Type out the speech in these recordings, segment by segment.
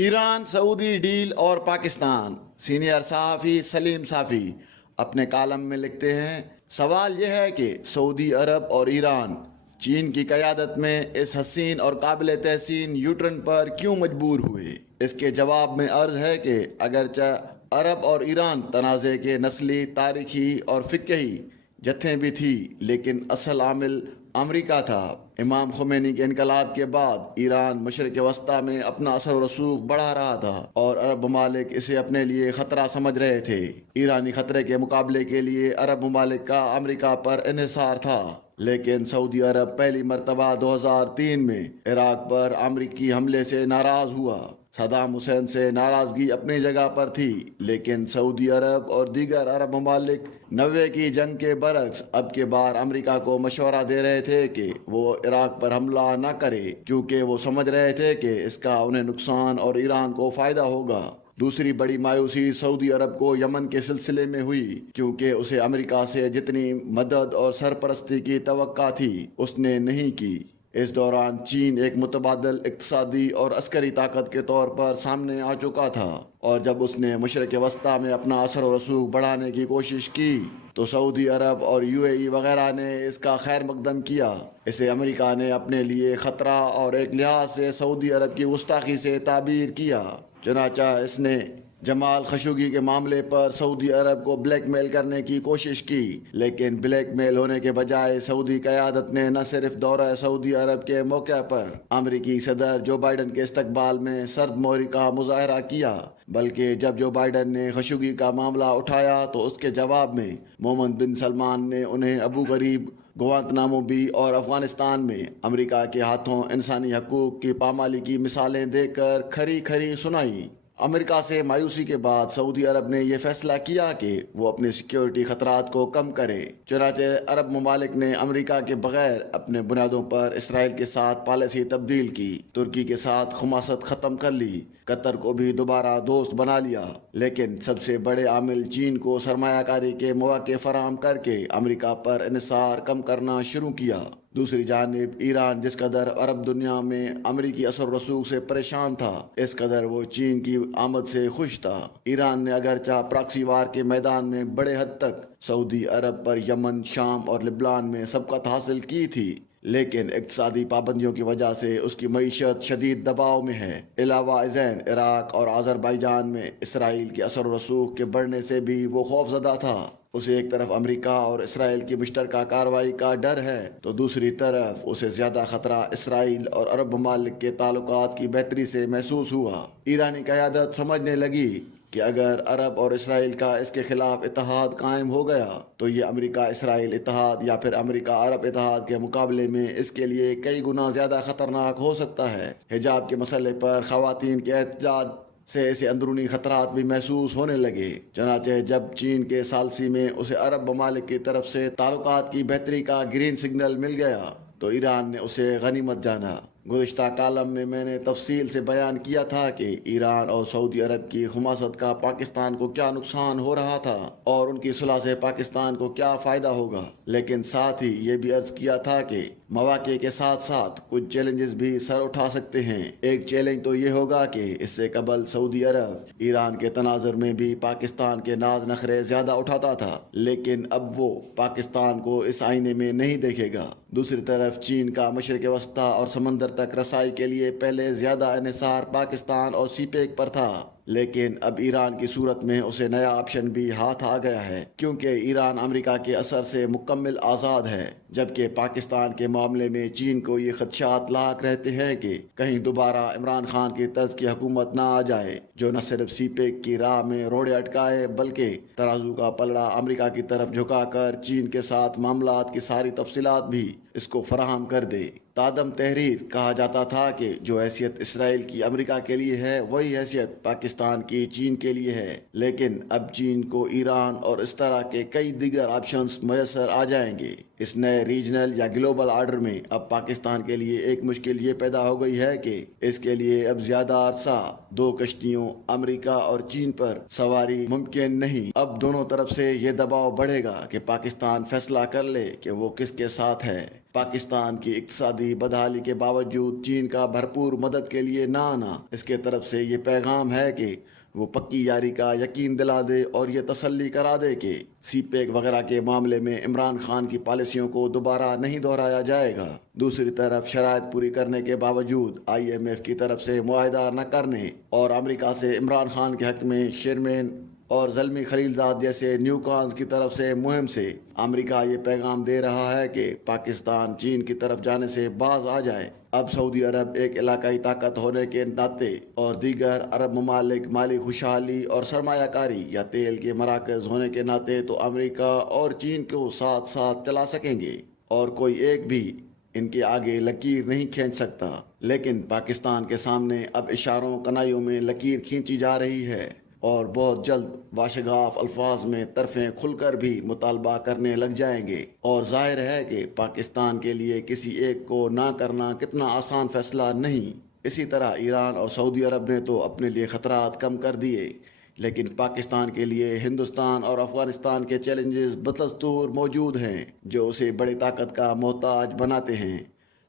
ایران سعودی deal اور Pakistan. Senior صحافی سلیم صافی اپنے کالم میں لکھتے ہیں، سوال یہ ہے کہ سعودی عرب اور ایران چین کی قیادت میں اس حسین اور قابل تحسین یوٹرن پر کیوں مجبور ہوئے؟ اس کے جواب میں عرض ہے کہ اگرچہ عرب اور ایران تنازع کے نسلی، تاریخی اور فقہی جتھیں بھی تھی، لیکن اصل عامل امریکہ تھا۔ امام خمینی کے انقلاب کے بعد ایران مشرق وسطیٰ میں اپنا اثر و رسوخ بڑھا رہا تھا اور عرب ممالک اسے اپنے لیے خطرہ سمجھ رہے تھے۔ ایرانی خطرے کے مقابلے کے لیے عرب ممالک کا امریکہ پر انحصار تھا، لیکن سعودی عرب پہلی مرتبہ 2003 میں عراق پر امریکی حملے سے ناراض ہوا۔ صدام حسین سے ناراضگی اپنی جگہ پر تھی، لیکن سعودی عرب اور دیگر عرب ممالک 90 کی جنگ کے برعکس اب کے بار امریکہ کو مشورہ دے رہے تھے کہ وہ عراق پر حملہ نہ کرے، کیونکہ وہ سمجھ رہے تھے کہ اس کا انہیں نقصان اور ایران کو فائدہ ہوگا۔ دوسری بڑی مایوسی سعودی عرب کو یمن کے سلسلے میں ہوئی، کیونکہ اسے امریکہ سے جتنی مدد اور سرپرستی کی توقع تھی اس نے نہیں کی۔ اس دوران چین ایک متبادل اقتصادی اور عسکری طاقت کے طور پر سامنے آ چکا تھا، اور جب اس نے مشرق وسطیٰ میں اپنا اثر و رسوخ بڑھانے کی کوشش کی تو سعودی عرب اور UAE وغیرہ نے اس کا خیر مقدم کیا۔ اسے امریکہ نے اپنے لیے خطرہ اور ایک لحاظ سے سعودی عرب کی گستاخی سے تعبیر کیا۔ چنانچہ اس نے جمال خشوگی کے معاملے پر سعودی عرب کو بلیک میل کرنے کی کوشش کی، لیکن بلیک میل ہونے کے بجائے سعودی قیادت نے نہ صرف دورہ سعودی عرب کے موقع پر امریکی صدر جو بائیڈن کے استقبال میں سرد موری کا مظاہرہ کیا، بلکہ جب جو بائیڈن نے خشوگی کا معاملہ اٹھایا تو اس کے جواب میں محمد بن سلمان نے انہیں ابو غریب، گوانتنامو بے اور افغانستان میں امریکہ کے ہاتھوں انسانی حقوق کی پامالی کی مثالیں دے کر کھری کھری سنائیں۔ امریکہ سے مایوسی کے بعد سعودی عرب نے یہ فیصلہ کیا کہ وہ اپنے سیکیورٹی خطرات کو کم کرے۔ چنانچہ عرب ممالک نے امریکہ کے بغیر اپنے بنیادوں پر اسرائیل کے ساتھ پالیسی تبدیل کی، ترکی کے ساتھ خماست ختم کر لی، قطر کو بھی دوبارہ دوست بنا لیا، لیکن سب سے بڑے عامل چین کو سرمایہ کاری کے مواقع فراہم کر کے امریکہ پر انحصار کم کرنا شروع کیا۔ دوسری جانب ایران جس قدر عرب دنیا میں امریکی اثر و رسوخ سے پریشان تھا، اس قدر وہ چین کی آمد سے خوش تھا۔ ایران نے اگرچہ پراکسی وار کے میدان میں بڑے حد تک سعودی عرب پر یمن، شام اور لبنان میں سبقت حاصل کی تھی، لیکن اقتصادی پابندیوں کی وجہ سے اس کی معیشت شدید دباؤ میں ہے۔ علاوہ ازیں عراق اور آذربائیجان میں اسرائیل کے اثر و رسوخ کے بڑھنے سے بھی وہ خوفزدہ تھا۔ اسے ایک طرف امریکہ اور اسرائیل کی مشترکہ کارروائی کا ڈر ہے تو دوسری طرف اسے زیادہ خطرہ اسرائیل اور عرب ممالک کے تعلقات کی بہتری سے محسوس ہوا۔ ایرانی قیادت سمجھنے لگی کہ اگر عرب اور اسرائیل کا اس کے خلاف اتحاد قائم ہو گیا تو یہ امریکہ اسرائیل اتحاد یا پھر امریکہ عرب اتحاد کے مقابلے میں اس کے لیے کئی گنا زیادہ خطرناک ہو سکتا ہے۔ حجاب کے مسئلے پر خواتین کے احتجاج سے اسے اندرونی خطرات بھی محسوس ہونے لگے۔ چنانچہ جب چین کے ثالثی میں اسے عرب ممالک کی طرف سے تعلقات کی بہتری کا گرین سگنل مل گیا تو ایران نے اسے غنیمت جانا۔ گزشتہ کالم میں نے تفصیل سے بیان کیا تھا کہ ایران اور سعودی عرب کی خماست کا پاکستان کو کیا نقصان ہو رہا تھا اور ان کی صلح سے پاکستان کو کیا فائدہ ہوگا، لیکن ساتھ ہی یہ بھی عرض کیا تھا کہ مواقع کے ساتھ ساتھ کچھ چیلنجز بھی سر اٹھا سکتے ہیں۔ ایک چیلنج تو یہ ہوگا کہ اس سے قبل سعودی عرب ایران کے تناظر میں بھی پاکستان کے ناز نخرے زیادہ اٹھاتا تھا، لیکن اب وہ پاکستان کو اس آئینے میں نہیں دیکھے گا۔ دوسری طرف چین کا مشرق وسطیٰ اور سمندر تک رسائی کے لیے پہلے زیادہ انحصار پاکستان اور سی پیک پر تھا، لیکن اب ایران کی صورت میں اسے نیا آپشن بھی ہاتھ آ گیا ہے، کیونکہ ایران امریکہ کے اثر سے مکمل آزاد ہے، جبکہ پاکستان کے معاملے میں چین کو یہ خدشات لاحق رہتے ہیں کہ کہیں دوبارہ عمران خان کی طرز کی حکومت نہ آ جائے جو نہ صرف سی پیک کی راہ میں روڑے اٹکائے بلکہ ترازو کا پلڑا امریکہ کی طرف جھکا کر چین کے ساتھ معاملات کی ساری تفصیلات بھی اس کو فراہم کر دے۔ تادم تحریر کہا جاتا تھا کہ جو حیثیت اسرائیل کی امریکہ کے لیے ہے وہی حیثیت پاکستان کی چین کے لیے ہے، لیکن اب چین کو ایران اور اس طرح کے کئی دیگر آپشنز میسر آ جائیں گے۔ اس نئے ریجنل یا گلوبل آرڈر میں اب پاکستان کے لیے ایک مشکل یہ پیدا ہو گئی ہے کہ اس کے لیے اب زیادہ عرصہ دو کشتیوں امریکہ اور چین پر سواری ممکن نہیں۔ اب دونوں طرف سے یہ دباؤ بڑھے گا کہ پاکستان فیصلہ کر لے کہ وہ کس کے ساتھ ہے۔ پاکستان کی اقتصادی بدحالی کے باوجود چین کا بھرپور مدد کے لیے نہ آنا اس کے طرف سے یہ پیغام ہے کہ وہ پکی یاری کا یقین دلا دے اور یہ تسلی کرا دے کہ سی پیک وغیرہ کے معاملے میں عمران خان کی پالیسیوں کو دوبارہ نہیں دہرایا جائے گا۔ دوسری طرف شرائط پوری کرنے کے باوجود IMF کی طرف سے معاہدہ نہ کرنے اور امریکہ سے عمران خان کے حق میں شیرمین اور زلمی خلیلزاد جیسے نیو کانز کی طرف سے مہم سے امریکہ یہ پیغام دے رہا ہے کہ پاکستان چین کی طرف جانے سے باز آ جائے۔ اب سعودی عرب ایک علاقائی طاقت ہونے کے ناطے اور دیگر عرب ممالک مالی خوشحالی اور سرمایہ کاری یا تیل کے مراکز ہونے کے ناطے تو امریکہ اور چین کو ساتھ ساتھ چلا سکیں گے اور کوئی ایک بھی ان کے آگے لکیر نہیں کھینچ سکتا۔ لیکن پاکستان کے سامنے اب اشاروں کنائیوں میں لکیر کھینچی جا رہی ہے اور بہت جلد واشگاف الفاظ میں طرفیں کھل کر بھی مطالبہ کرنے لگ جائیں گے، اور ظاہر ہے کہ پاکستان کے لیے کسی ایک کو نہ کرنا کتنا آسان فیصلہ نہیں۔ اسی طرح ایران اور سعودی عرب نے تو اپنے لیے خطرات کم کر دیے، لیکن پاکستان کے لیے ہندوستان اور افغانستان کے چیلنجز بدستور موجود ہیں جو اسے بڑی طاقت کا محتاج بناتے ہیں۔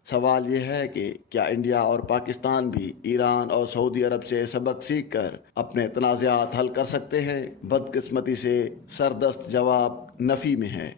سوال یہ ہے کہ کیا انڈیا اور پاکستان بھی ایران اور سعودی عرب سے سبق سیکھ کر اپنے تنازعات حل کر سکتے ہیں؟ بدقسمتی سے سردست جواب نفی میں ہے۔